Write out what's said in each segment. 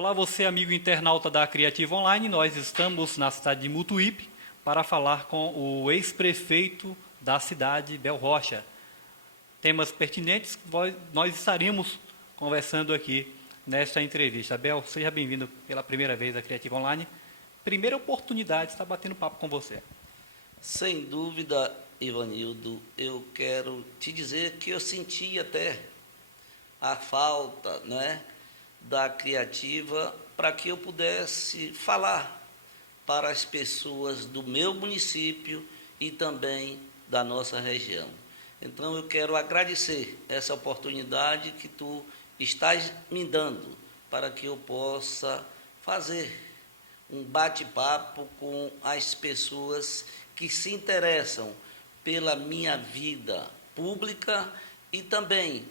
Olá, você, amigo internauta da Criativa Online. Nós estamos na cidade de Mutuípe para falar com o ex-prefeito da cidade, Bel Rocha. Temas pertinentes, nós estaremos conversando aqui nesta entrevista. Bel, seja bem-vindo pela primeira vez à Criativa Online. Primeira oportunidade de estar batendo papo com você. Sem dúvida, Ivanildo, eu quero te dizer que eu senti até a falta, da Criativa para que eu pudesse falar para as pessoas do meu município e também da nossa região. Então, eu quero agradecer essa oportunidade que tu estás me dando para que eu possa fazer um bate-papo com as pessoas que se interessam pela minha vida pública e também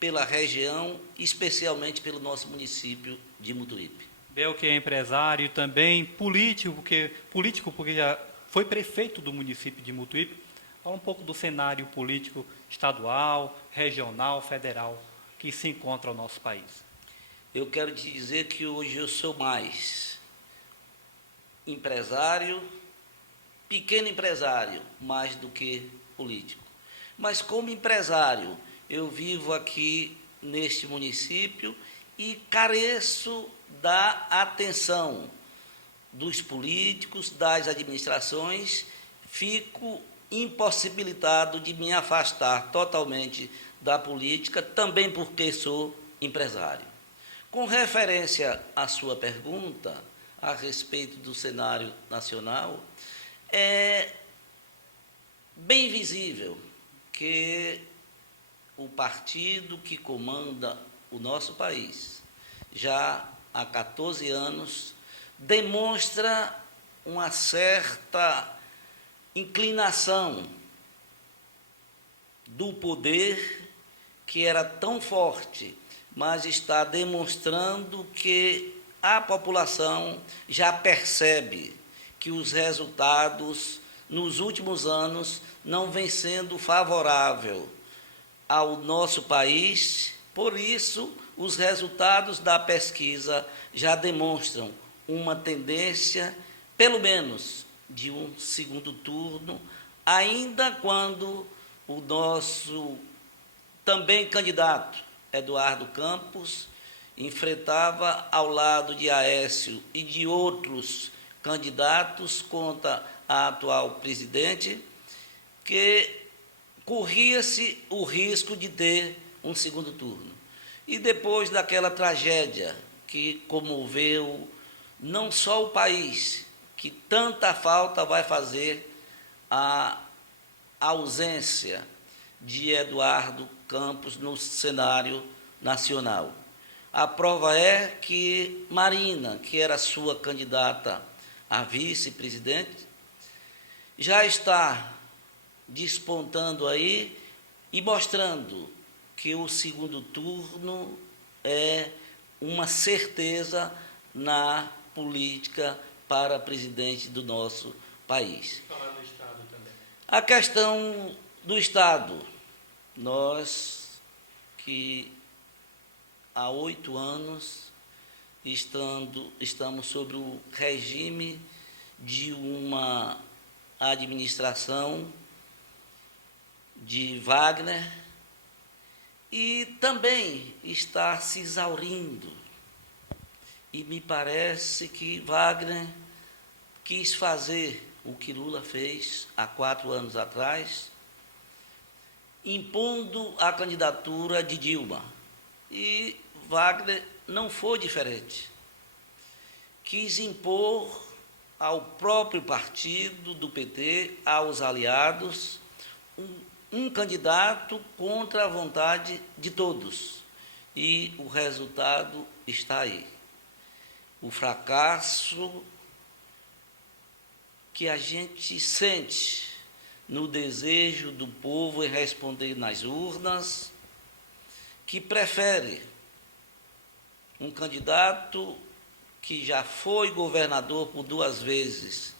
pela região, especialmente pelo nosso município de Mutuípe. Bel, que é empresário, também político, porque já foi prefeito do município de Mutuípe. Fala um pouco do cenário político estadual, regional, federal, que se encontra no nosso país. Eu quero te dizer que hoje eu sou mais empresário, pequeno empresário, mais do que político. Mas como empresário, eu vivo aqui neste município e careço da atenção dos políticos, das administrações, fico impossibilitado de me afastar totalmente da política, também porque sou empresário. Com referência à sua pergunta a respeito do cenário nacional, é bem visível que o partido que comanda o nosso país, já há 14 anos, demonstra uma certa inclinação do poder que era tão forte, mas está demonstrando que a população já percebe que os resultados nos últimos anos não vêm sendo favoráveis ao nosso país. Por isso, os resultados da pesquisa já demonstram uma tendência, pelo menos, de um segundo turno, ainda quando o nosso também candidato, Eduardo Campos, enfrentava ao lado de Aécio e de outros candidatos contra a atual presidente, que corria-se o risco de ter um segundo turno. E depois daquela tragédia que comoveu não só o país, que tanta falta vai fazer a ausência de Eduardo Campos no cenário nacional. A prova é que Marina, que era sua candidata a vice-presidente, já está despontando aí e mostrando que o segundo turno é uma certeza na política para presidente do nosso país. Falar do Estado também. A questão do Estado, nós que há 8 anos estamos sobre o regime de uma administração de Wagner e também está se exaurindo. E me parece que Wagner quis fazer o que Lula fez há 4 anos atrás, impondo a candidatura de Dilma. E Wagner não foi diferente. Quis impor ao próprio partido do PT, aos aliados, um candidato contra a vontade de todos. E o resultado está aí. O fracasso que a gente sente no desejo do povo em responder nas urnas, que prefere um candidato que já foi governador por 2 vezes,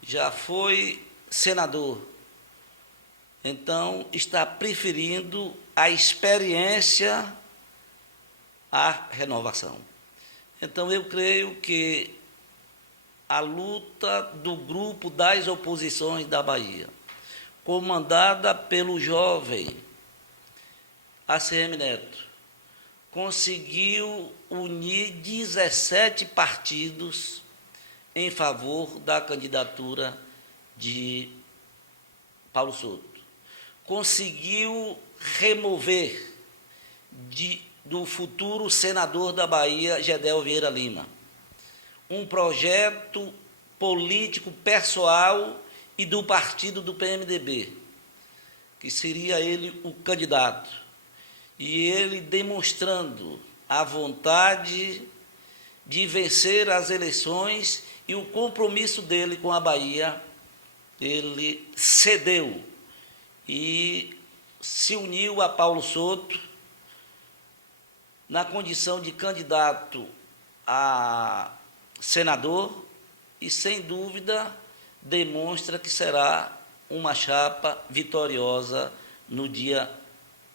já foi senador, então está preferindo a experiência à renovação. Então, eu creio que a luta do grupo das oposições da Bahia, comandada pelo jovem ACM Neto, conseguiu unir 17 partidos em favor da candidatura de Paulo Souto. Conseguiu remover do futuro senador da Bahia, Gedel Vieira Lima, um projeto político pessoal e do partido do PMDB, que seria ele o candidato. E ele demonstrando a vontade de vencer as eleições e o compromisso dele com a Bahia, ele cedeu e se uniu a Paulo Souto na condição de candidato a senador e, sem dúvida, demonstra que será uma chapa vitoriosa no dia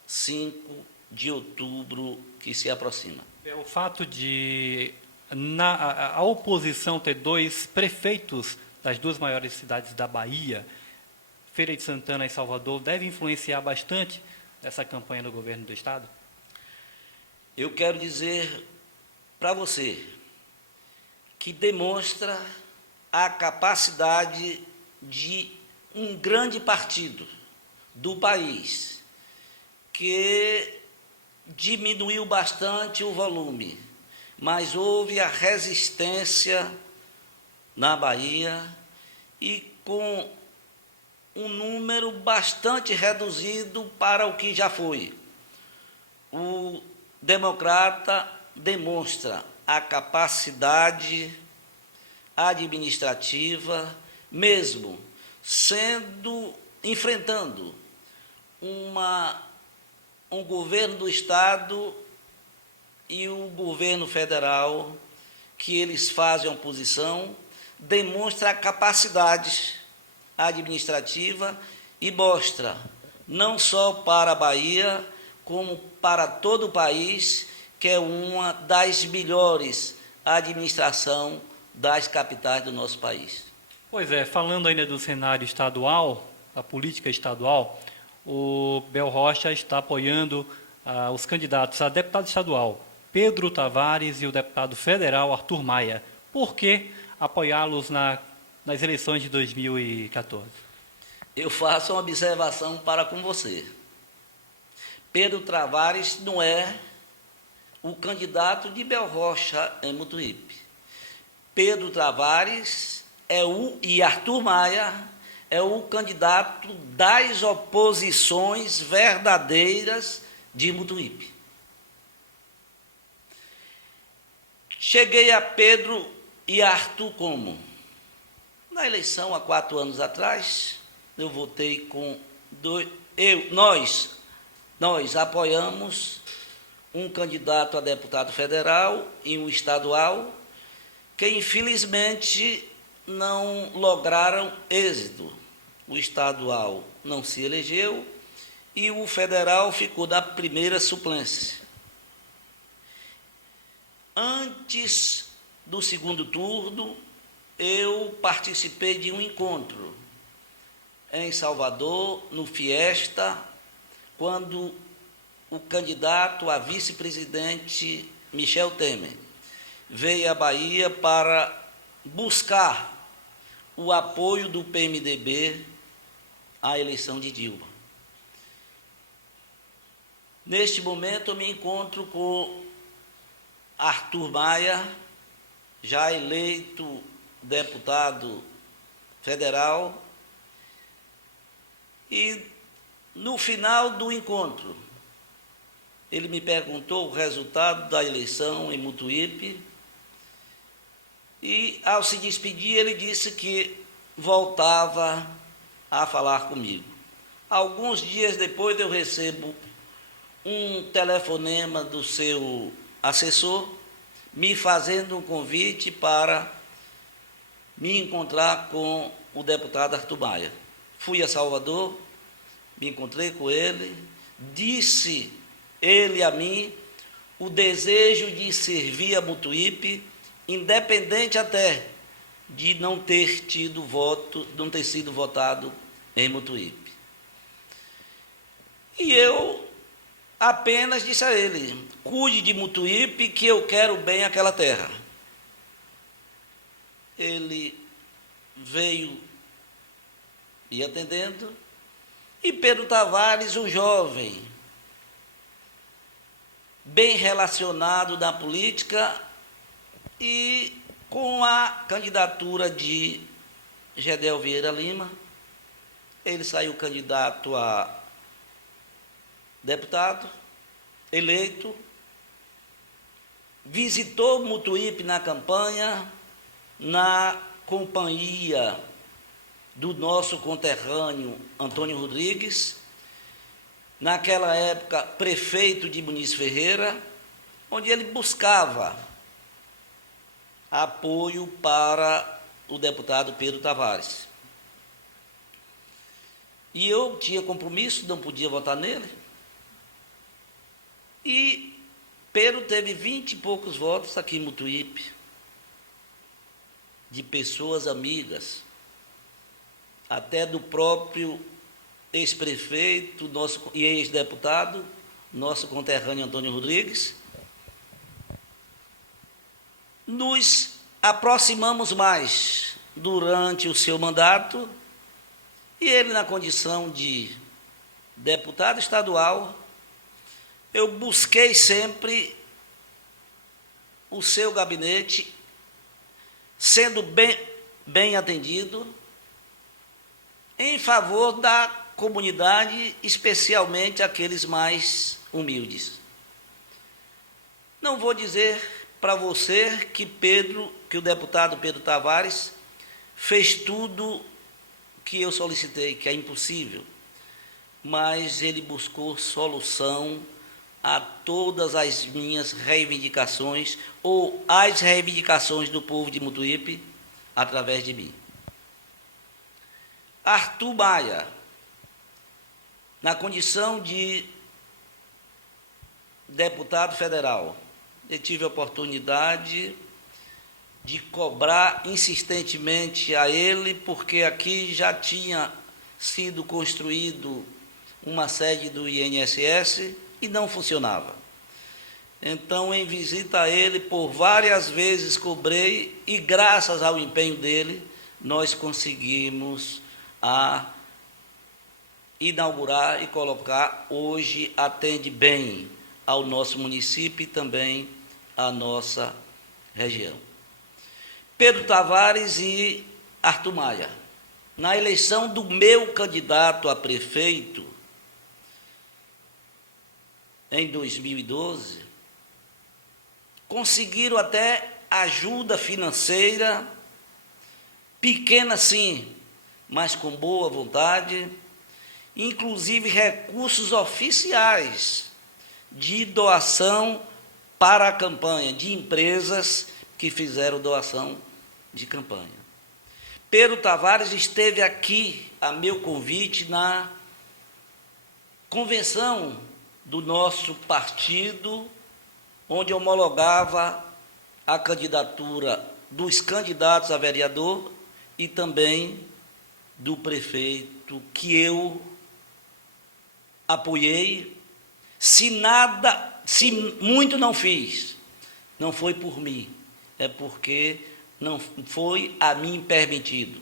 5 de outubro que se aproxima. O fato de a oposição ter 2 prefeitos das 2 maiores cidades da Bahia, Feira de Santana e Salvador, deve influenciar bastante essa campanha do governo do Estado? Eu quero dizer para você que demonstra a capacidade de um grande partido do país, que diminuiu bastante o volume, mas houve a resistência na Bahia e com um número bastante reduzido para o que já foi. O democrata demonstra a capacidade administrativa, mesmo enfrentando um governo do Estado e o governo federal, que eles fazem oposição, demonstra a capacidade administrativa e mostra, não só para a Bahia, como para todo o país, que é uma das melhores administrações das capitais do nosso país. Pois é, falando ainda do cenário estadual, a política estadual, o Bel Rocha está apoiando os candidatos a deputado estadual Pedro Tavares e o deputado federal Arthur Maia. Por que apoiá-los nas eleições de 2014? Eu faço uma observação para com você. Pedro Tavares não é o candidato de Bel Rocha em Mutuípe. Pedro Tavares e Arthur Maia é o candidato das oposições verdadeiras de Mutuípe. Cheguei a Pedro e a Arthur como? Na eleição, há 4 anos atrás, eu votei com nós apoiamos um candidato a deputado federal e um estadual, que infelizmente não lograram êxito. O estadual não se elegeu e o federal ficou da primeira suplência. Antes do segundo turno, eu participei de um encontro em Salvador, no Fiesta, quando o candidato a vice-presidente Michel Temer veio à Bahia para buscar o apoio do PMDB à eleição de Dilma. Neste momento, eu me encontro com Arthur Maia, já eleito deputado federal, e no final do encontro, ele me perguntou o resultado da eleição em Mutuípe, e ao se despedir, ele disse que voltava a falar comigo. Alguns dias depois, eu recebo um telefonema do seu assessor, me fazendo um convite para me encontrar com o deputado Arthur Maia. Fui a Salvador, me encontrei com ele, disse ele a mim o desejo de servir a Mutuípe, independente até de não ter tido voto, não ter sido votado em Mutuípe. E eu apenas disse a ele: cuide de Mutuípe, que eu quero bem aquela terra. Ele veio e atendendo, e Pedro Tavares, um jovem, bem relacionado na política, e com a candidatura de Gedel Vieira Lima, ele saiu candidato a deputado, eleito, visitou Mutuípe na campanha, na companhia do nosso conterrâneo Antônio Rodrigues, naquela época prefeito de Muniz Ferreira, onde ele buscava apoio para o deputado Pedro Tavares. E eu tinha compromisso, não podia votar nele. E Pedro teve 20 e poucos votos aqui em Mutuípe, de pessoas amigas, até do próprio ex-prefeito e ex-deputado, nosso conterrâneo Antônio Rodrigues. Nos aproximamos mais durante o seu mandato, e ele, na condição de deputado estadual, eu busquei sempre o seu gabinete, sendo bem atendido, em favor da comunidade, especialmente aqueles mais humildes. Não vou dizer para você que o deputado Pedro Tavares fez tudo que eu solicitei, que é impossível, mas ele buscou solução a todas as minhas reivindicações, ou as reivindicações do povo de Mutuípe, através de mim. Arthur Maia, na condição de deputado federal, eu tive a oportunidade de cobrar insistentemente a ele, porque aqui já tinha sido construído uma sede do INSS e não funcionava. Então, em visita a ele, por várias vezes cobrei, e graças ao empenho dele, nós conseguimos inaugurar e colocar. Hoje atende bem ao nosso município e também à nossa região. Pedro Tavares e Arthur Maia, na eleição do meu candidato a prefeito, em 2012, conseguiram até ajuda financeira, pequena sim, mas com boa vontade, inclusive recursos oficiais de doação para a campanha, de empresas que fizeram doação de campanha. Pedro Tavares esteve aqui, a meu convite, na convenção do nosso partido, onde homologava a candidatura dos candidatos a vereador e também do prefeito, que eu apoiei. Se muito não fiz, não foi por mim, é porque não foi a mim permitido.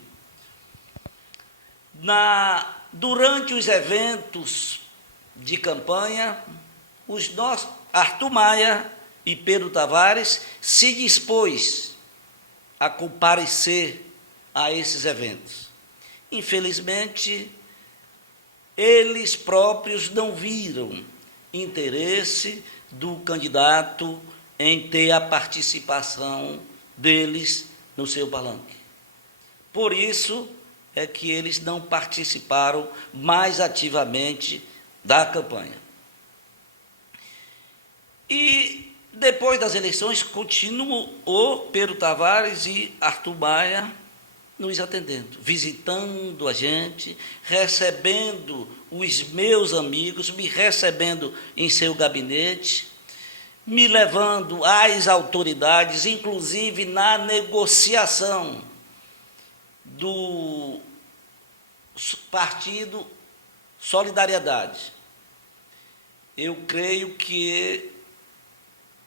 Durante os eventos de campanha, Arthur Maia e Pedro Tavares se dispôs a comparecer a esses eventos. Infelizmente, eles próprios não viram interesse do candidato em ter a participação deles no seu palanque. Por isso é que eles não participaram mais ativamente da campanha. E depois das eleições, continuou Pedro Tavares e Arthur Maia nos atendendo, visitando a gente, recebendo os meus amigos, me recebendo em seu gabinete, me levando às autoridades, inclusive na negociação do Partido Solidariedade. Eu creio que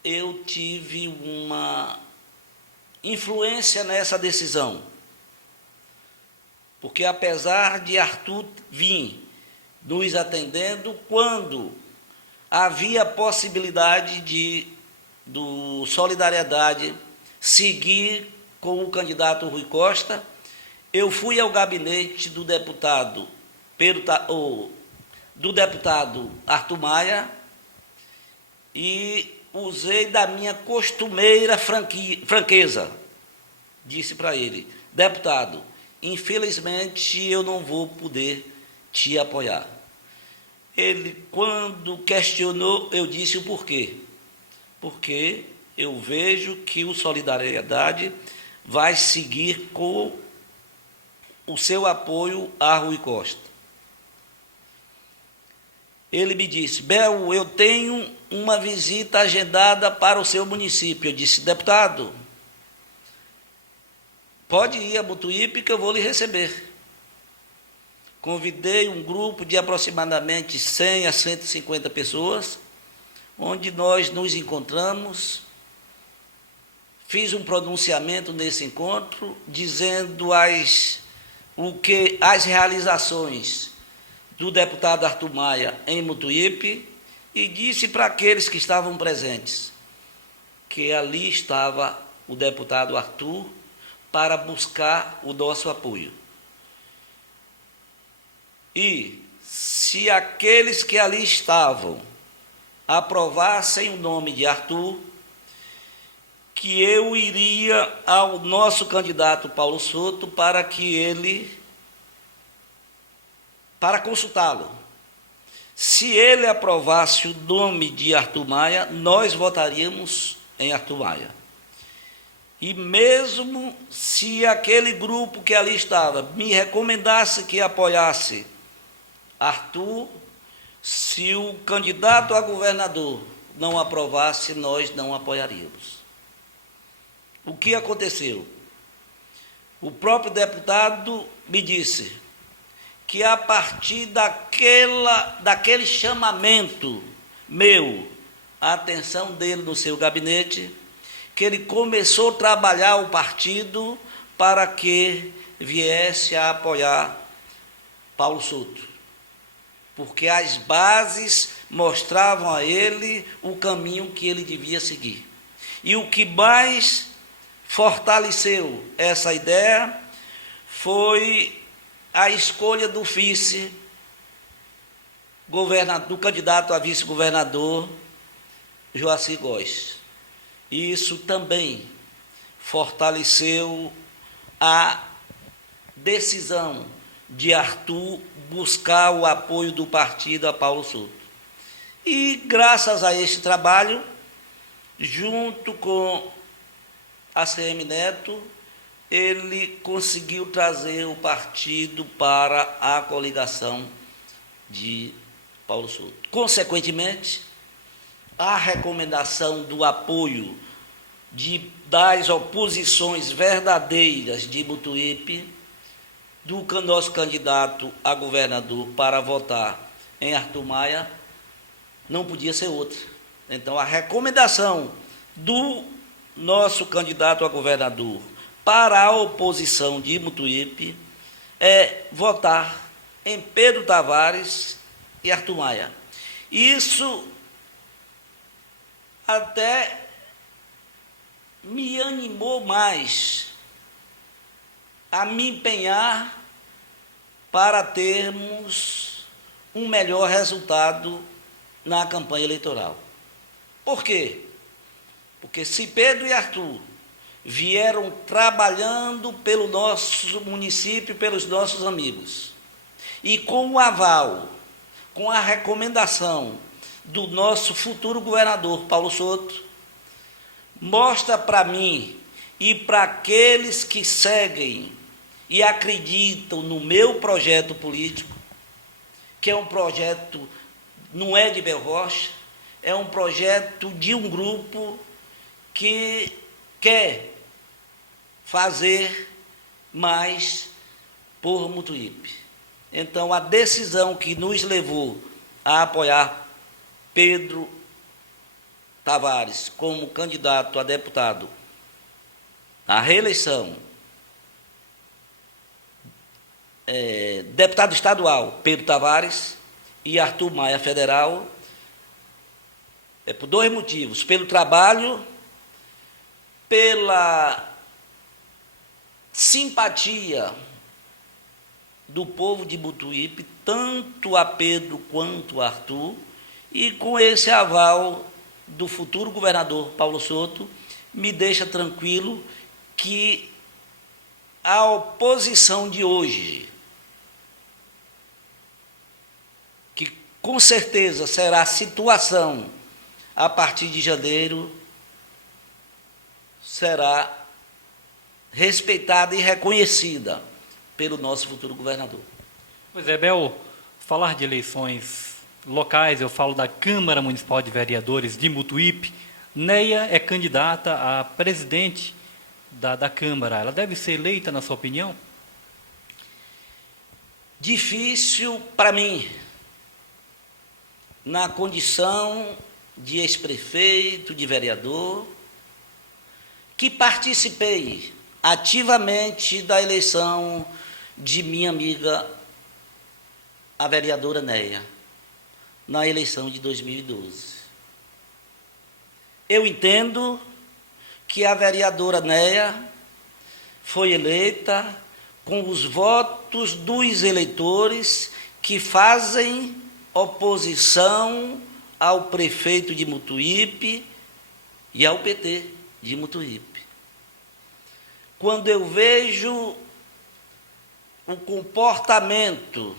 eu tive uma influência nessa decisão, porque apesar de Arthur vir nos atendendo, quando havia possibilidade do Solidariedade seguir com o candidato Rui Costa, eu fui ao gabinete do deputado Arthur Maia e usei da minha costumeira franqueza. Disse para ele: deputado, infelizmente eu não vou poder te apoiar. Ele, quando questionou, eu disse o porquê. Porque eu vejo que o Solidariedade vai seguir com o seu apoio a Rui Costa. Ele me disse: Bel, eu tenho uma visita agendada para o seu município. Eu disse: deputado, pode ir a Mutuípe que eu vou lhe receber. Convidei um grupo de aproximadamente 100 a 150 pessoas, onde nós nos encontramos. Fiz um pronunciamento nesse encontro, dizendo as realizações do deputado Arthur Maia em Mutuípe, e disse para aqueles que estavam presentes que ali estava o deputado Arthur para buscar o nosso apoio. E se aqueles que ali estavam aprovassem o nome de Arthur, que eu iria ao nosso candidato Paulo Souto para consultá-lo. Se ele aprovasse o nome de Arthur Maia, nós votaríamos em Arthur Maia. E mesmo se aquele grupo que ali estava me recomendasse que apoiasse Arthur, se o candidato a governador não aprovasse, nós não apoiaríamos. O que aconteceu? O próprio deputado me disse que a partir daquele chamamento meu, a atenção dele no seu gabinete, que ele começou a trabalhar o partido para que viesse a apoiar Paulo Souto, porque as bases mostravam a ele o caminho que ele devia seguir. E o que mais fortaleceu essa ideia foi a escolha do do candidato a vice-governador, Joacy Góes. E isso também fortaleceu a decisão de Arthur buscar o apoio do partido a Paulo Souto. E, graças a este trabalho, junto com a ACM Neto, ele conseguiu trazer o partido para a coligação de Paulo Souto. Consequentemente, a recomendação do apoio das oposições verdadeiras de Mutuípe, do nosso candidato a governador para votar em Arthur Maia, não podia ser outra. Então, a recomendação do nosso candidato a governador para a oposição de Mutuípe é votar em Pedro Tavares e Arthur Maia. Isso até me animou mais a me empenhar para termos um melhor resultado na campanha eleitoral. Por quê? Porque se Pedro e Arthur vieram trabalhando pelo nosso município, pelos nossos amigos, e com o aval, com a recomendação do nosso futuro governador, Paulo Souto, mostra para mim e para aqueles que seguem e acreditam no meu projeto político, que é um projeto, não é de Bel Rocha, é um projeto de um grupo que quer fazer mais por Mutuípe. Então, a decisão que nos levou a apoiar Pedro Tavares como candidato a deputado à reeleição, deputado estadual Pedro Tavares e Arthur Maia federal, é por dois motivos: pelo trabalho, pela simpatia do povo de Mutuípe, tanto a Pedro quanto a Arthur, e com esse aval do futuro governador Paulo Souto, me deixa tranquilo que a oposição de hoje, que com certeza será a situação a partir de janeiro, será respeitada e reconhecida pelo nosso futuro governador. Pois é, Bel, falar de eleições locais, eu falo da Câmara Municipal de Vereadores de Mutuípe. Neia é candidata a presidente da Câmara. Ela deve ser eleita, na sua opinião? Difícil para mim, na condição de ex-prefeito, de vereador, que participei ativamente da eleição de minha amiga, a vereadora Neia, na eleição de 2012. Eu entendo que a vereadora Neia foi eleita com os votos dos eleitores que fazem oposição ao prefeito de Mutuípe e ao PT de Mutuípe. Quando eu vejo o comportamento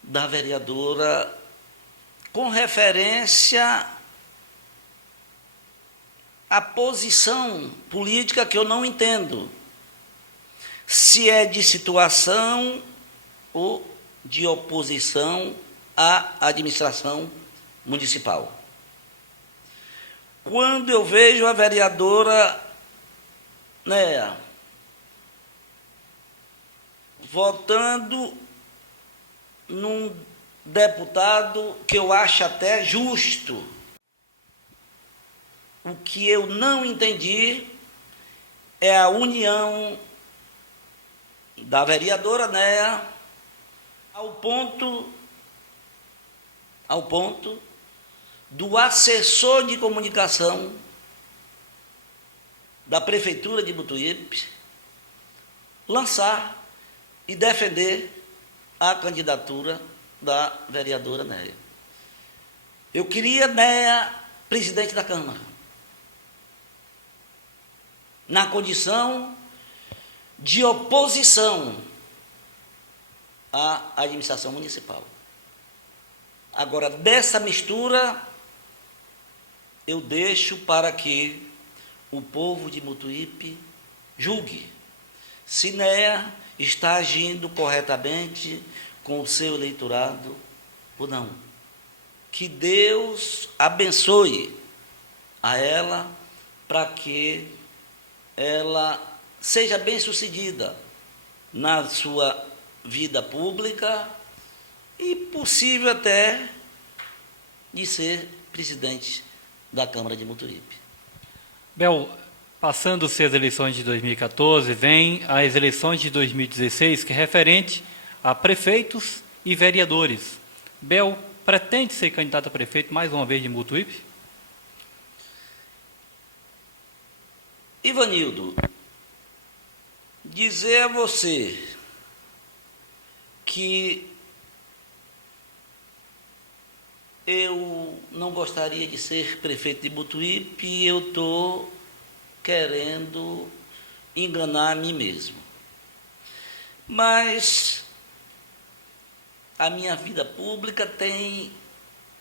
da vereadora com referência à posição política, que eu não entendo se é de situação ou de oposição à administração municipal. Quando eu vejo a vereadora Neia votando num deputado que eu acho até justo, o que eu não entendi é a união da vereadora Neia ao ponto do assessor de comunicação da Prefeitura de Mutuípe lançar e defender a candidatura da vereadora Neia. Eu queria Neia presidente da Câmara, na condição de oposição à administração municipal. Agora, dessa mistura, eu deixo para que o povo de Mutuípe julgue se Neia está agindo corretamente com o seu eleitorado ou não. Que Deus abençoe a ela para que ela seja bem-sucedida na sua vida pública e possível até de ser presidente da Câmara de Mutuípe. Bel, passando-se as eleições de 2014, vem as eleições de 2016, que é referente a prefeitos e vereadores. Bel pretende ser candidato a prefeito mais uma vez de Mutuípe? Ivanildo, dizer a você que eu não gostaria de ser prefeito de Mutuípe e eu estou querendo enganar a mim mesmo. Mas a minha vida pública tem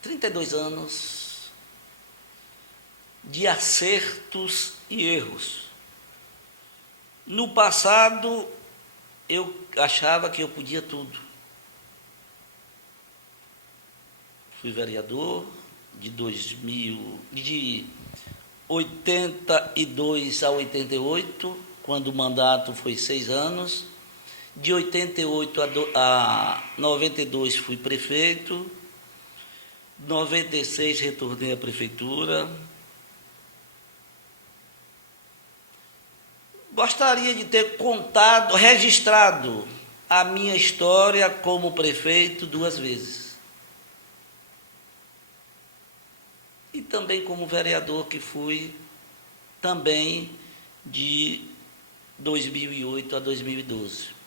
32 anos de acertos e erros. No passado, eu achava que eu podia tudo. fui vereador de 82 a 88, quando o mandato foi 6 anos. De 88 a 92 fui prefeito. 96 retornei à prefeitura. Gostaria de ter contado, registrado a minha história como prefeito 2 vezes. E também como vereador, que fui também de 2008 a 2012.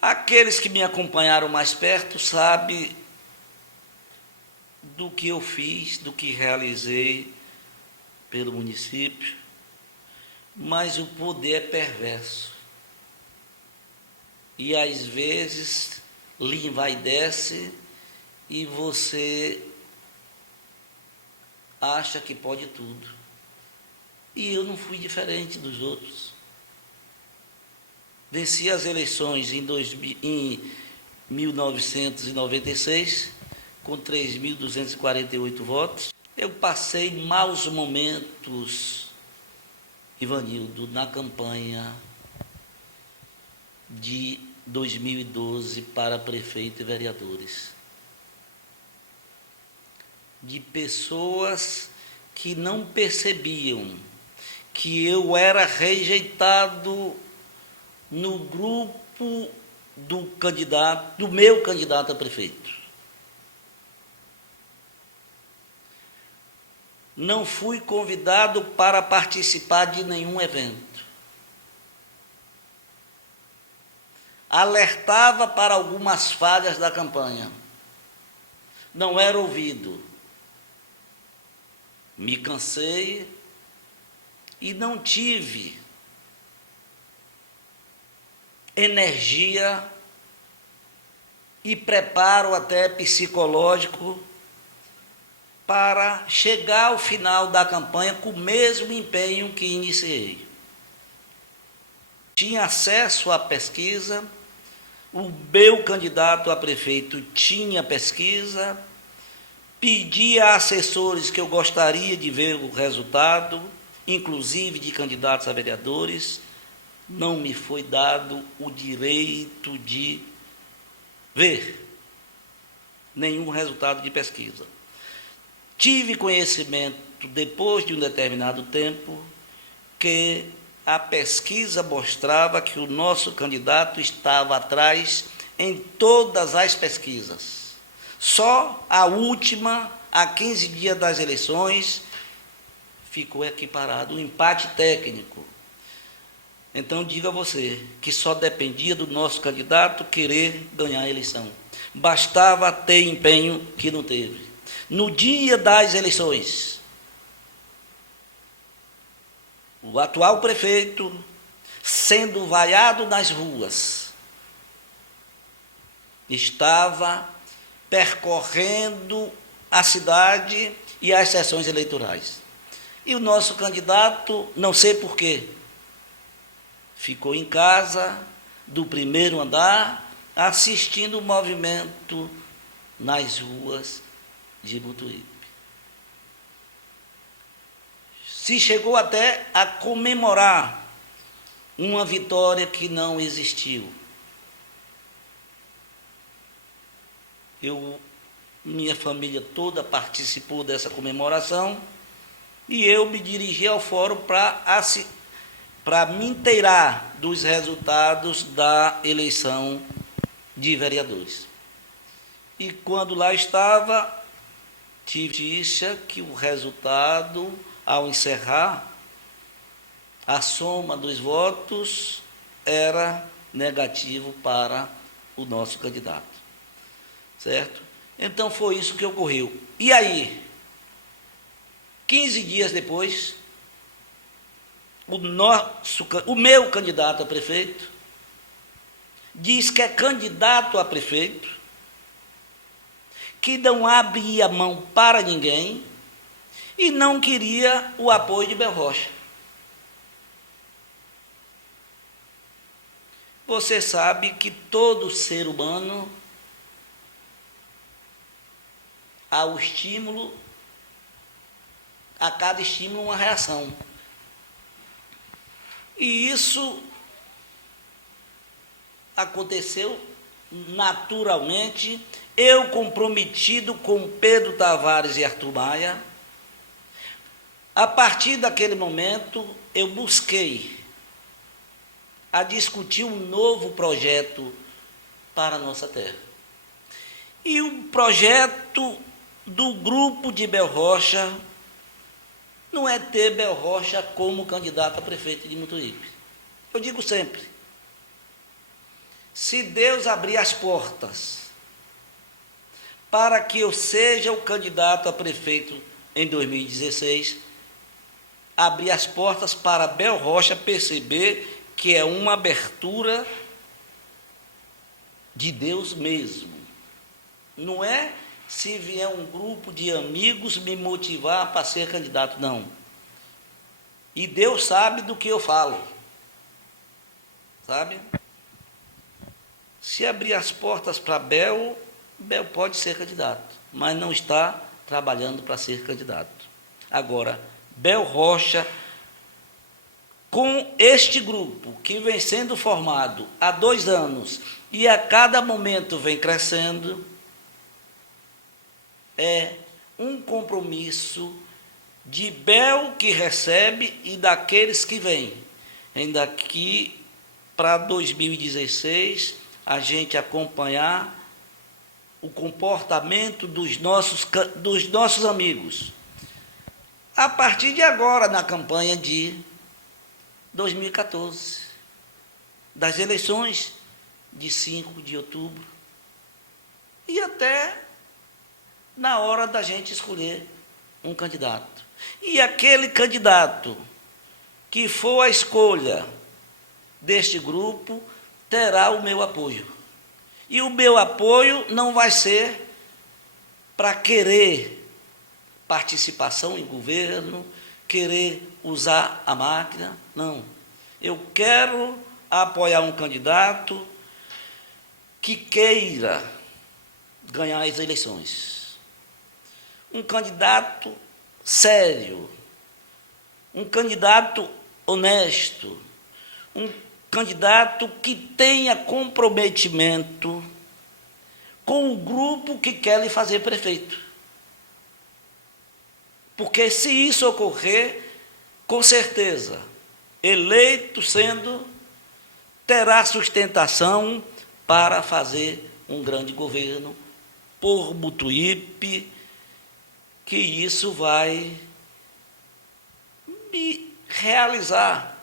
Aqueles que me acompanharam mais perto sabem do que eu fiz, do que realizei pelo município, mas o poder é perverso. E às vezes lhe envaidece e você acha que pode tudo. E eu não fui diferente dos outros. Venci as eleições em 1996, com 3.248 votos. Eu passei maus momentos, Ivanildo, na campanha de 2012 para prefeito e vereadores. De pessoas que não percebiam que eu era rejeitado no grupo do meu candidato a prefeito. Não fui convidado para participar de nenhum evento. Alertava para algumas falhas da campanha. Não era ouvido. Me cansei e não tive energia e preparo até psicológico para chegar ao final da campanha com o mesmo empenho que iniciei. Tinha acesso à pesquisa, o meu candidato a prefeito tinha pesquisa, pedi a assessores que eu gostaria de ver o resultado, inclusive de candidatos a vereadores. Não me foi dado o direito de ver nenhum resultado de pesquisa. Tive conhecimento, depois de um determinado tempo, que a pesquisa mostrava que o nosso candidato estava atrás em todas as pesquisas. Só a última, a 15 dias das eleições, ficou equiparado, um empate técnico. Então, diga a você que só dependia do nosso candidato querer ganhar a eleição. Bastava ter empenho, que não teve. No dia das eleições, o atual prefeito, sendo vaiado nas ruas, estava percorrendo a cidade e as sessões eleitorais. E o nosso candidato, não sei porquê, ficou em casa, do primeiro andar, assistindo o movimento nas ruas de Mutuípe. Se chegou até a comemorar uma vitória que não existiu. Minha família toda participou dessa comemoração e eu me dirigi ao fórum para me inteirar dos resultados da eleição de vereadores. E quando lá estava, tive notícia que o resultado, ao encerrar, a soma dos votos era negativo para o nosso candidato. Certo? Então foi isso que ocorreu. E aí, 15 dias depois, o meu candidato a prefeito diz que é candidato a prefeito, que não abria mão para ninguém e não queria o apoio de Belrocha. Você sabe que todo ser humano, ao estímulo, a cada estímulo uma reação. E isso aconteceu naturalmente, eu comprometido com Pedro Tavares e Arthur Maia. A partir daquele momento, eu busquei a discutir um novo projeto para a nossa terra. E o projeto do grupo de Belrocha não é ter Belrocha como candidato a prefeito de Mutuípe. Eu digo sempre, se Deus abrir as portas para que eu seja o candidato a prefeito em 2016, abrir as portas para Belrocha perceber que é uma abertura de Deus mesmo. Não é se vier um grupo de amigos me motivar para ser candidato, não. E Deus sabe do que eu falo. Sabe? Se abrir as portas para Bel pode ser candidato, mas não está trabalhando para ser candidato. Agora, Belrocha, com este grupo que vem sendo formado há 2 anos e a cada momento vem crescendo, é um compromisso de Bel que recebe e daqueles que vêm. Ainda aqui, para 2016, a gente acompanhar o comportamento dos nossos amigos. A partir de agora, na campanha de 2014, das eleições de 5 de outubro, e até na hora da gente escolher um candidato. E aquele candidato que for a escolha deste grupo terá o meu apoio. E o meu apoio não vai ser para querer participação em governo, querer usar a máquina, não. Eu quero apoiar um candidato que queira ganhar as eleições. Um candidato sério, um candidato honesto, um candidato que tenha comprometimento com o grupo que quer lhe fazer prefeito. Porque se isso ocorrer, com certeza, eleito sendo, terá sustentação para fazer um grande governo por Mutuípe, que isso vai me realizar,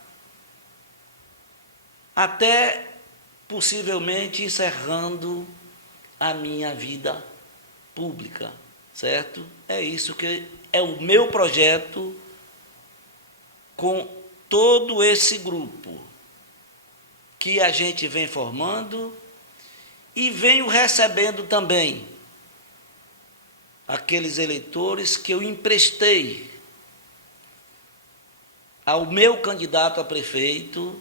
até possivelmente encerrando a minha vida pública, certo? É isso que é o meu projeto com todo esse grupo que a gente vem formando e venho recebendo também aqueles eleitores que eu emprestei ao meu candidato a prefeito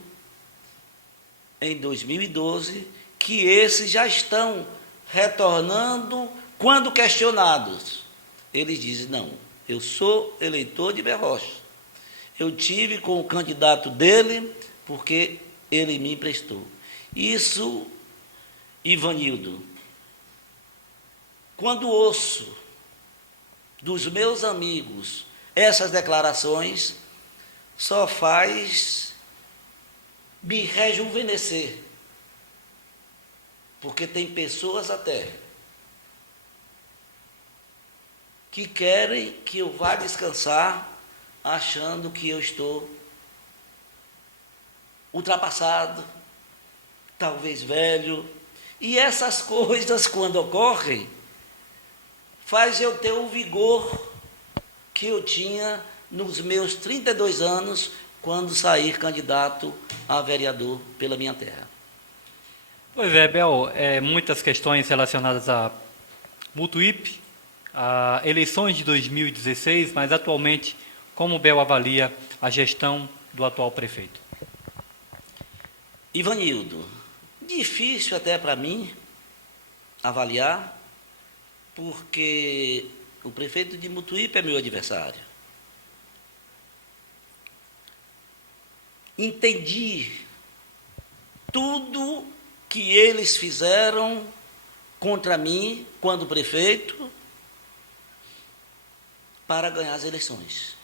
em 2012, que esses já estão retornando quando questionados. Eles dizem, não, eu sou eleitor de Belrocha. Eu tive com o candidato dele porque ele me emprestou. Isso, Ivanildo, quando ouço dos meus amigos essas declarações, só faz me rejuvenescer. Porque tem pessoas até que querem que eu vá descansar achando que eu estou ultrapassado, talvez velho. E essas coisas, quando ocorrem, faz eu ter o vigor que eu tinha nos meus 32 anos, quando sair candidato a vereador pela minha terra. Pois é, Bel, muitas questões relacionadas a Mutuípe, a eleições de 2016, mas atualmente, como o Bel avalia a gestão do atual prefeito? Ivanildo, Difícil até para mim avaliar, porque o prefeito de Mutuípe é meu adversário. Entendi tudo que eles fizeram contra mim, quando prefeito, para ganhar as eleições.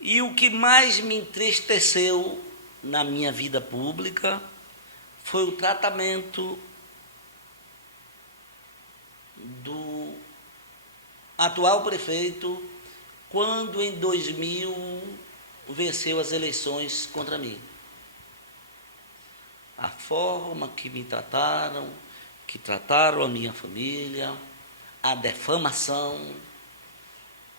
E o que mais me entristeceu na minha vida pública foi o tratamento do atual prefeito quando, em 2000, venceu as eleições contra mim. A forma que me trataram, que trataram a minha família, a defamação,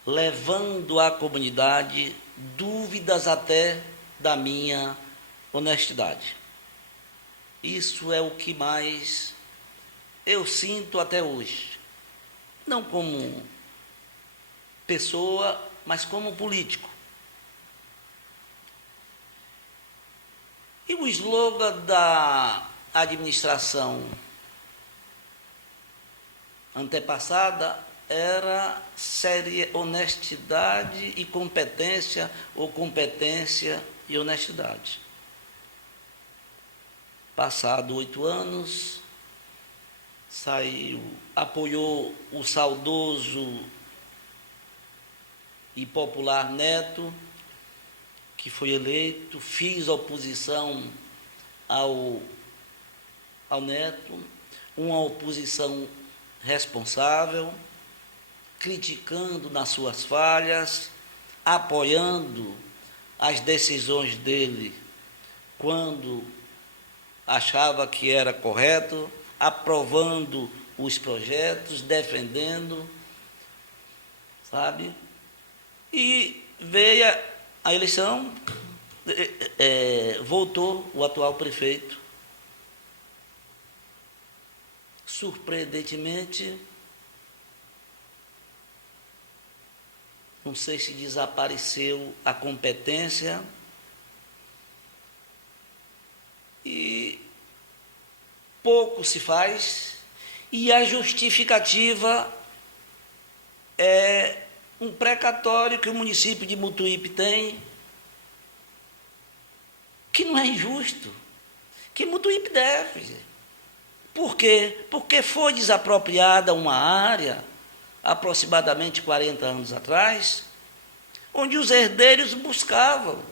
levando à comunidade dúvidas até da minha honestidade. Isso é o que mais eu sinto até hoje. Não como pessoa, mas como político. E o slogan da administração antepassada seria honestidade e competência, ou competência e honestidade. Passado 8 anos, apoiou o saudoso e popular Neto, que foi eleito, fiz oposição ao Neto, uma oposição responsável, criticando nas suas falhas, apoiando as decisões dele quando achava que era correto, aprovando os projetos, defendendo, sabe? E veio a eleição, voltou o atual prefeito. Surpreendentemente, não sei se desapareceu a competência e pouco se faz, e a justificativa é um precatório que o município de Mutuípe tem, que não é injusto, que Mutuípe deve. Por quê? Porque foi desapropriada uma área, aproximadamente 40 anos atrás, onde os herdeiros buscavam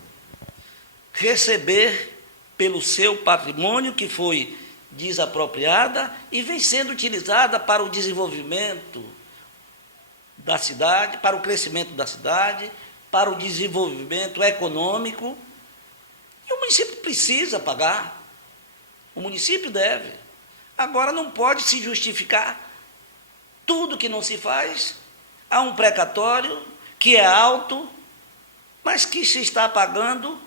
receber pelo seu patrimônio, que foi desapropriada e vem sendo utilizada para o desenvolvimento da cidade, para o crescimento da cidade, para o desenvolvimento econômico. E o município precisa pagar, o município deve. Agora não pode se justificar tudo que não se faz. Há um precatório que é alto, mas que se está pagando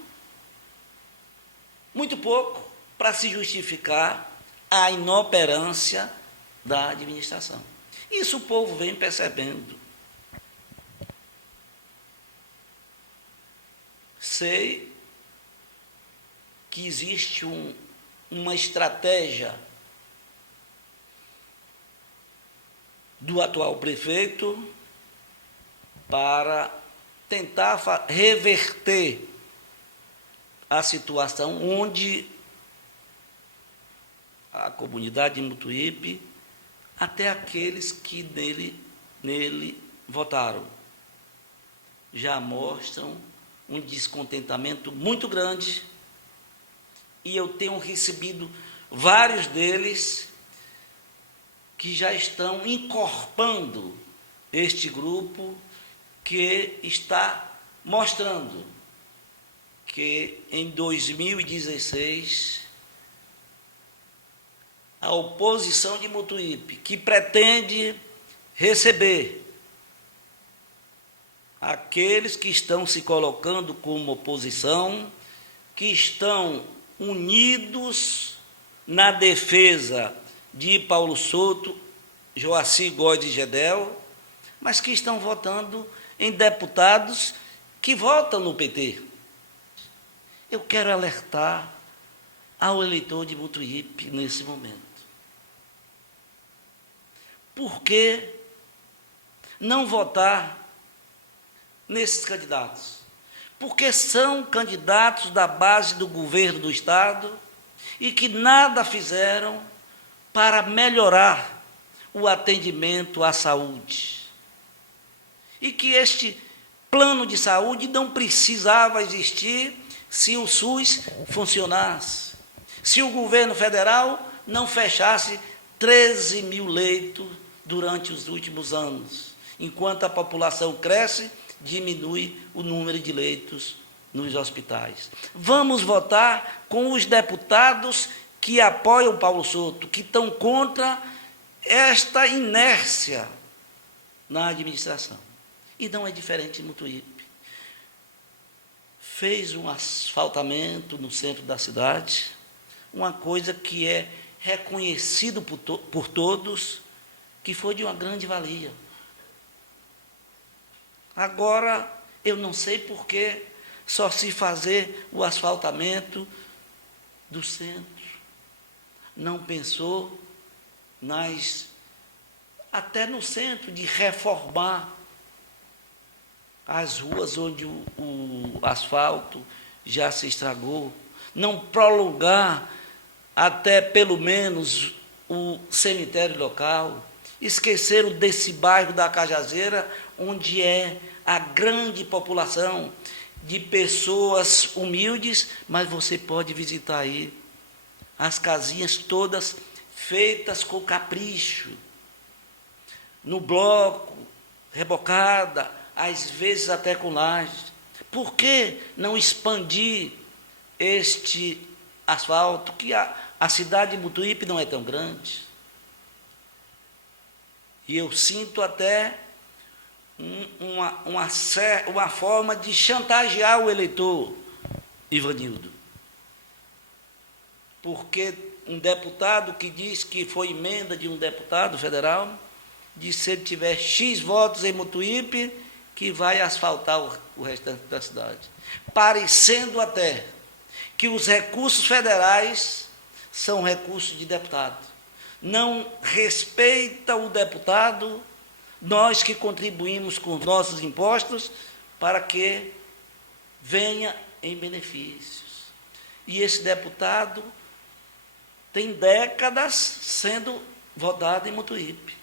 muito pouco para se justificar a inoperância da administração. Isso o povo vem percebendo. Sei que existe uma estratégia do atual prefeito para tentar reverter a situação onde a comunidade de Mutuípe, até aqueles que nele votaram, já mostram um descontentamento muito grande, e eu tenho recebido vários deles que já estão incorporando este grupo, que está mostrando que em 2016 a oposição de Mutuípe, que pretende receber aqueles que estão se colocando como oposição, que estão unidos na defesa de Paulo Souto, Joacy Góes de Gedel, mas que estão votando em deputados que votam no PT. Eu quero alertar ao eleitor de Mutuípe nesse momento. Por que não votar nesses candidatos? Porque são candidatos da base do governo do Estado e que nada fizeram para melhorar o atendimento à saúde. E que este plano de saúde não precisava existir se o SUS funcionasse, se o governo federal não fechasse 13 mil leitos durante os últimos anos. Enquanto a população cresce, diminui o número de leitos nos hospitais. Vamos votar com os deputados que apoiam Paulo Souto, que estão contra esta inércia na administração. E não é diferente em Mutuípe. Fez um asfaltamento no centro da cidade, uma coisa que é reconhecido por todos, que foi de uma grande valia. Agora, eu não sei por que só se fazer o asfaltamento do centro. Não pensou até no centro, de reformar as ruas onde o asfalto já se estragou, não prolongar até pelo menos o cemitério local, esqueceram desse bairro da Cajazeira, onde é a grande população de pessoas humildes, mas você pode visitar aí as casinhas todas feitas com capricho, no bloco, rebocada, às vezes até com laje. Por que não expandir este asfalto, que a cidade de Mutuípe não é tão grande? E eu sinto até uma forma de chantagear o eleitor, Ivanildo. Porque um deputado que diz que foi emenda de um deputado federal, diz que se ele tiver X votos em Mutuípe, que vai asfaltar o restante da cidade. Parecendo até que os recursos federais são recursos de deputado. Não respeita o deputado, nós que contribuímos com os nossos impostos, para que venha em benefícios. E esse deputado tem décadas sendo votado em Mutuípe.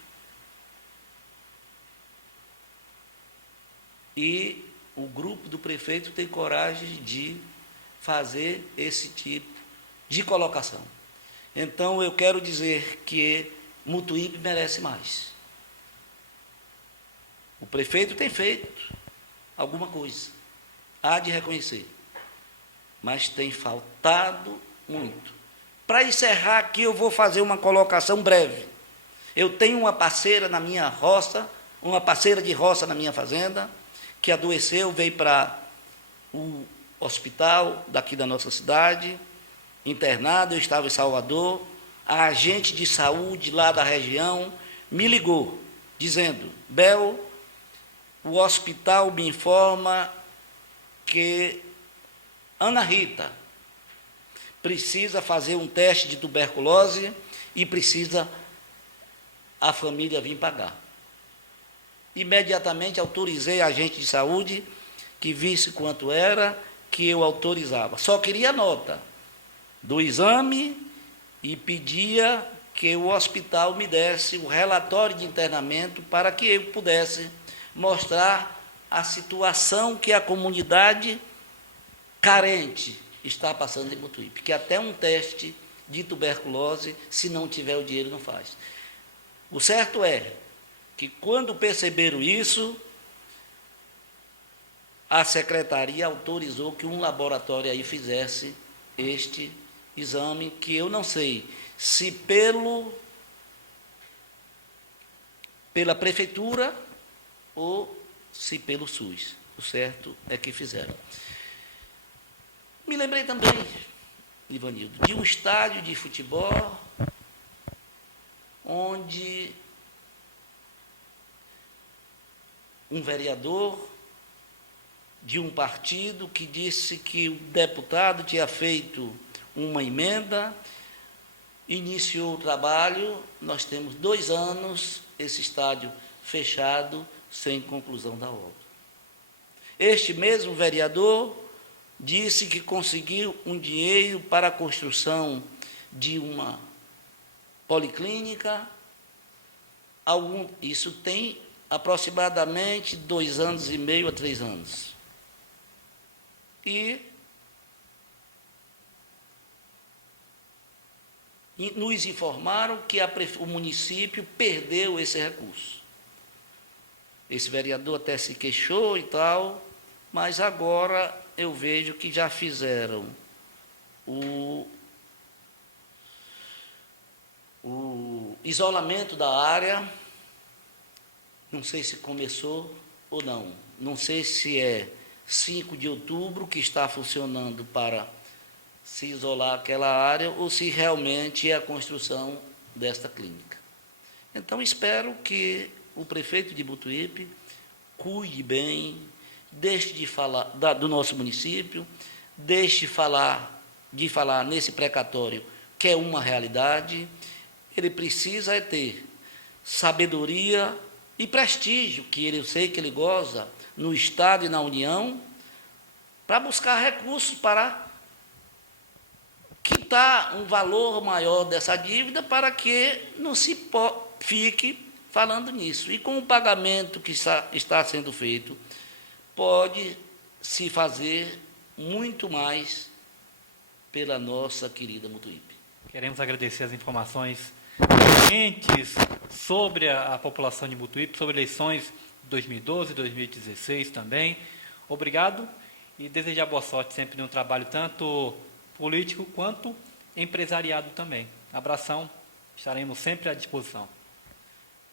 E o grupo do prefeito tem coragem de fazer esse tipo de colocação. Então, eu quero dizer que Mutuípe merece mais. O prefeito tem feito alguma coisa, há de reconhecer, mas tem faltado muito. Para encerrar aqui, eu vou fazer uma colocação breve. Eu tenho uma parceira na minha roça, uma parceira de roça na minha fazenda, que adoeceu, veio para o hospital daqui da nossa cidade, internado, eu estava em Salvador, a agente de saúde lá da região me ligou, dizendo: Bel, o hospital me informa que Ana Rita precisa fazer um teste de tuberculose e precisa a família vir pagar. Imediatamente autorizei a agente de saúde que visse quanto era, que eu autorizava. Só queria nota do exame e pedia que o hospital me desse o relatório de internamento para que eu pudesse mostrar a situação que a comunidade carente está passando em Mutuípe, que até um teste de tuberculose, se não tiver o dinheiro, não faz. O certo é que, quando perceberam isso, a secretaria autorizou que um laboratório aí fizesse este exame, que eu não sei se pela prefeitura ou se pelo SUS. O certo é que fizeram. Me lembrei também, Ivanildo, de um estádio de futebol onde um vereador de um partido que disse que o deputado tinha feito uma emenda, iniciou o trabalho, nós temos 2 anos, esse estádio fechado, sem conclusão da obra. Este mesmo vereador disse que conseguiu um dinheiro para a construção de uma policlínica, isso tem aproximadamente 2 anos e meio a 3 anos. E nos informaram que o município perdeu esse recurso. Esse vereador até se queixou e tal, mas agora eu vejo que já fizeram o isolamento da área, não sei se começou ou não, não sei se é 5 de outubro que está funcionando para se isolar aquela área ou se realmente é a construção desta clínica. Então, espero que o prefeito de Mutuípe cuide bem, deixe de falar do nosso município, deixe de falar nesse precatório, que é uma realidade. Ele precisa ter sabedoria e prestígio, que eu sei que ele goza no Estado e na União, para buscar recursos para quitar um valor maior dessa dívida para que não se fique falando nisso. E com o pagamento que está sendo feito, pode se fazer muito mais pela nossa querida Mutuípe. Queremos agradecer as informações quentes sobre a população de Mutuípe, sobre eleições de 2012, 2016 também. Obrigado e desejar boa sorte sempre no trabalho tanto político quanto empresariado também. Abração, estaremos sempre à disposição.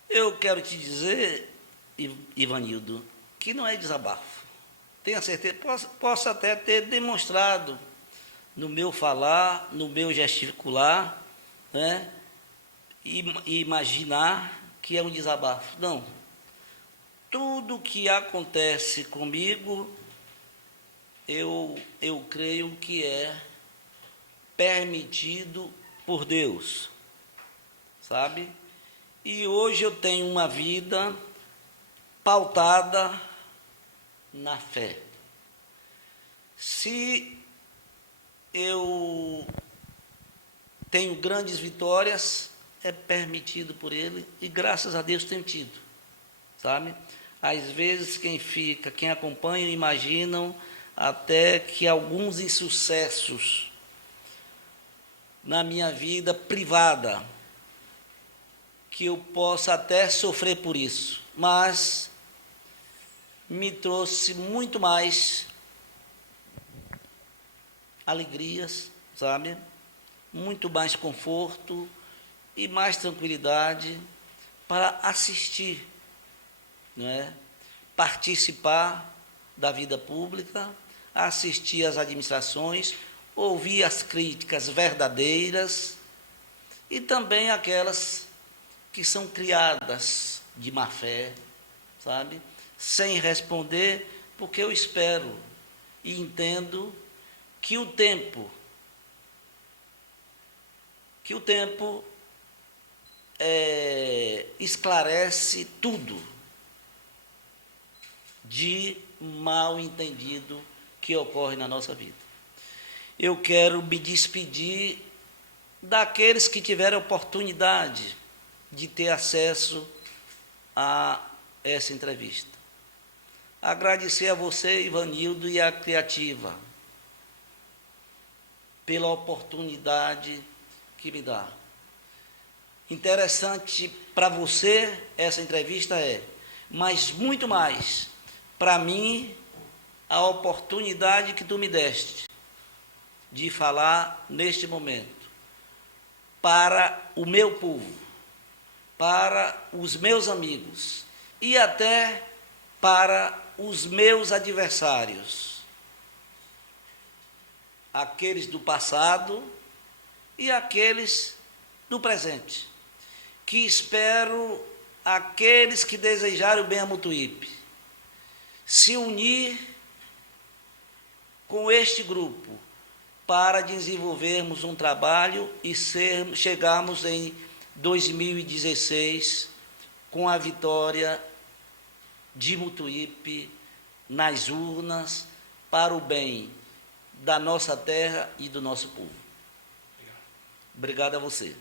Eu quero te dizer, Ivanildo, que não é desabafo. Tenha certeza, posso até ter demonstrado no meu falar, no meu gesticular, né, e imaginar que é um desabafo. Não. Tudo que acontece comigo, eu creio que é permitido por Deus, sabe? E hoje eu tenho uma vida pautada na fé. Se eu tenho grandes vitórias, é permitido por Ele, e graças a Deus tenho tido, sabe? Às vezes quem acompanha, imaginam até que alguns insucessos na minha vida privada, que eu possa até sofrer por isso, mas me trouxe muito mais alegrias, sabe? Muito mais conforto e mais tranquilidade para assistir, não é? Participar da vida pública, assistir às administrações, ouvir as críticas verdadeiras e também aquelas que são criadas de má fé, sabe? Sem responder, porque eu espero e entendo que o tempo esclarece tudo de mal entendido que ocorre na nossa vida. Eu quero me despedir daqueles que tiveram oportunidade de ter acesso a essa entrevista. Agradecer a você, Ivanildo, e a Criativa, pela oportunidade que me dá. Interessante para você essa entrevista mas muito mais para mim a oportunidade que tu me deste de falar neste momento para o meu povo, para os meus amigos e até para os meus adversários, aqueles do passado e aqueles do presente, que espero aqueles que desejarem o bem a Mutuípe se unir com este grupo para desenvolvermos um trabalho e chegarmos em 2016 com a vitória de Mutuípe nas urnas para o bem da nossa terra e do nosso povo. Obrigado a você.